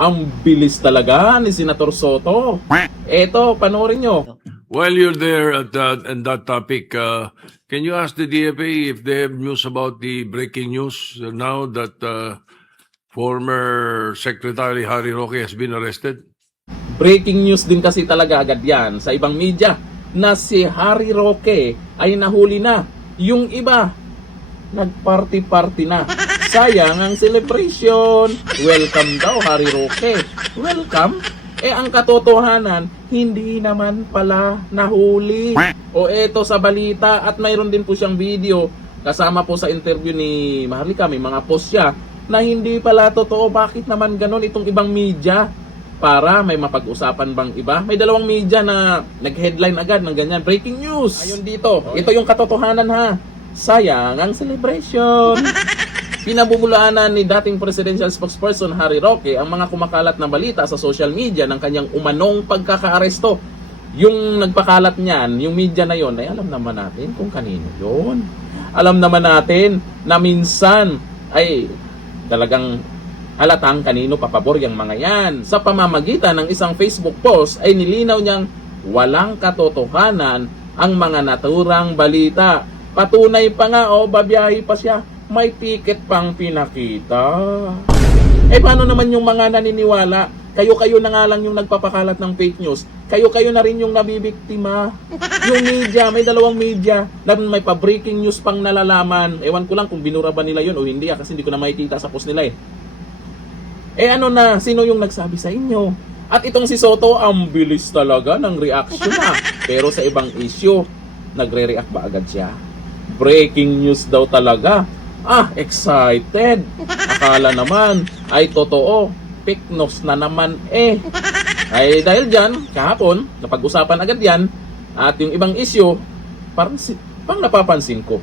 Ang bilis talaga ni Senator Soto. Eto, panoorin nyo. While you're there at that topic, can you ask the DFA if they have news about the breaking news now that former Secretary Harry Roque has been arrested? Breaking news din kasi talaga agad yan sa ibang media na si Harry Roque ay nahuli na. Yung iba, nagparty-party na. Sayang ang celebration. Welcome daw, Harry Roque. Welcome? Ang katotohanan, hindi naman pala nahuli. O eto sa balita, at mayroon din po siyang video kasama po sa interview ni Maharlika, may mga post siya na hindi pala totoo. Bakit naman ganon itong ibang media? Para may mapag-usapan bang iba? May dalawang media na nag-headline agad ng ganyan. Breaking news! Ayun dito. Ito yung katotohanan ha. Sayang ang celebration. Pinabubulaanan ni dating presidential spokesperson Harry Roque ang mga kumakalat na balita sa social media ng kanyang umanong pagkakaaresto. Yung nagpakalat niyan, yung media na yon, ay alam naman natin kung kanino yon. Alam naman natin na minsan ay talagang halatang kanino papabor yung mga yan. Sa pamamagitan ng isang Facebook post ay nilinaw niyang walang katotohanan ang mga naturang balita. Patunay pa nga, babiyahe pa siya. May ticket pang pinakita. Paano naman yung mga naniniwala? Kayo-kayo na nga lang yung nagpapakalat ng fake news. Kayo-kayo na rin yung nabibiktima. Yung media, may dalawang media na may pa-breaking news pang nalalaman. Ewan ko lang kung binura ba nila yun o hindi kasi hindi ko na makikita sa post nila ano na, sino yung nagsabi sa inyo? At itong si Soto, ang bilis talaga ng reaction na. Pero sa ibang issue, nagre-react ba agad siya? Breaking news daw talaga. Excited. Akala naman ay totoo. Fake news na naman Ay dahil dyan, kahapon, napag-usapan agad yan. At yung ibang issue, parang napapansin ko.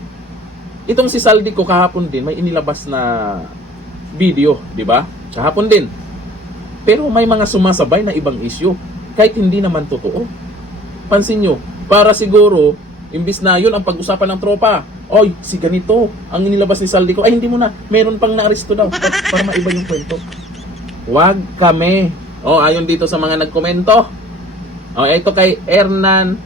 Itong si Saldico kahapon din, may inilabas na video, di ba? Kahapon din. Pero may mga sumasabay na ibang issue. Kahit hindi naman totoo. Pansin nyo, para siguro, imbis na yun ang pag-usapan ng tropa. Oy, si ganito, ang inilabas ni Saldico. Ay, hindi mo na. Meron pang naaresto daw. Para maiba yung kwento. Wag kami. Ayon dito sa mga nagkomento. Ito kay Hernan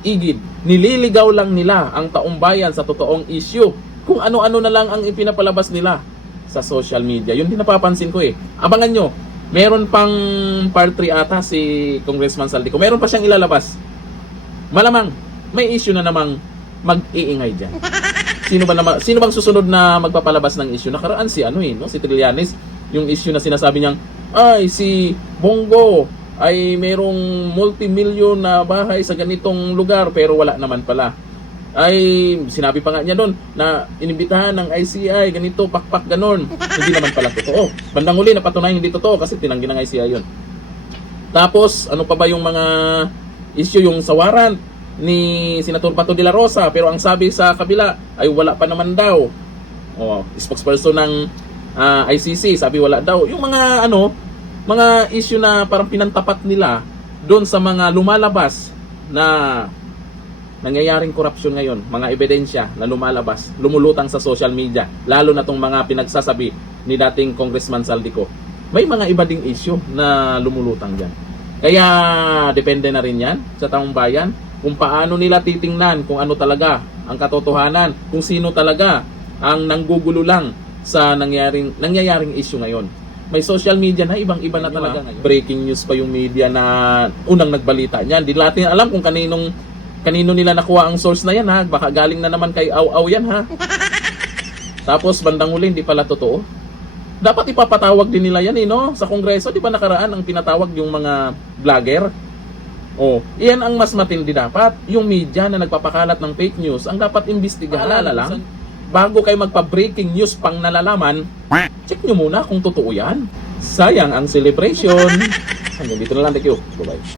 Igid. Nililigaw lang nila ang taong bayan sa totoong issue. Kung ano-ano na lang ang ipinapalabas nila sa social media. Yun din napapansin ko Abangan nyo. Meron pang part 3 ata si Congressman Saldico. Meron pa siyang ilalabas. Malamang may issue na namang mag-iingay dyan. Sino bang susunod na magpapalabas ng issue? Nakaraan si si Trillanes, yung issue na sinasabi niyang si Bongo ay mayroong multi-million na bahay sa ganitong lugar pero wala naman pala. Sinabi pa nga niya doon na inimbitahan ng ICI ganito, pakpak ganon. Hindi naman pala totoo. Bandang huli napatunayan hindi totoo kasi tinanggi ng ICI yun. Tapos ano pa ba yung mga issue, yung sa warrant ni Senator Bato de la Rosa, pero ang sabi sa kabila ay wala pa naman daw. Spokesperson ng ICC sabi wala daw. Yung mga mga issue na parang pinantapat nila doon sa mga lumalabas na nangyayaring korupsyon ngayon, mga ebidensya na lumalabas, lumulutang sa social media, lalo na tong mga pinagsasabi ni dating Congressman Saldico. May mga iba ding issue na lumulutang dyan. Kaya depende na rin yan sa taong bayan kung paano nila titingnan kung ano talaga ang katotohanan, kung sino talaga ang nanggugulo lang sa nangyayaring issue ngayon. May social media na ibang-iba na talaga ngayon. Breaking news pa yung media na unang nagbalita niyan. Di natin alam kung kanino nila nakuha ang source na yan baka galing na naman kay Aw yan Tapos bandang huli hindi pala totoo. Dapat ipapatawag din nila yan sa Kongreso. Di ba nakaraan ang pinatawag yung mga vlogger? Iyan ang mas matindi dapat. Yung media na nagpapakalat ng fake news ang dapat imbestigahan lang. Bago kayo magpa-breaking news pang nalalaman, check nyo muna kung totoo yan. Sayang ang celebration. Hanggang dito na lang. Thank you. Bye-bye.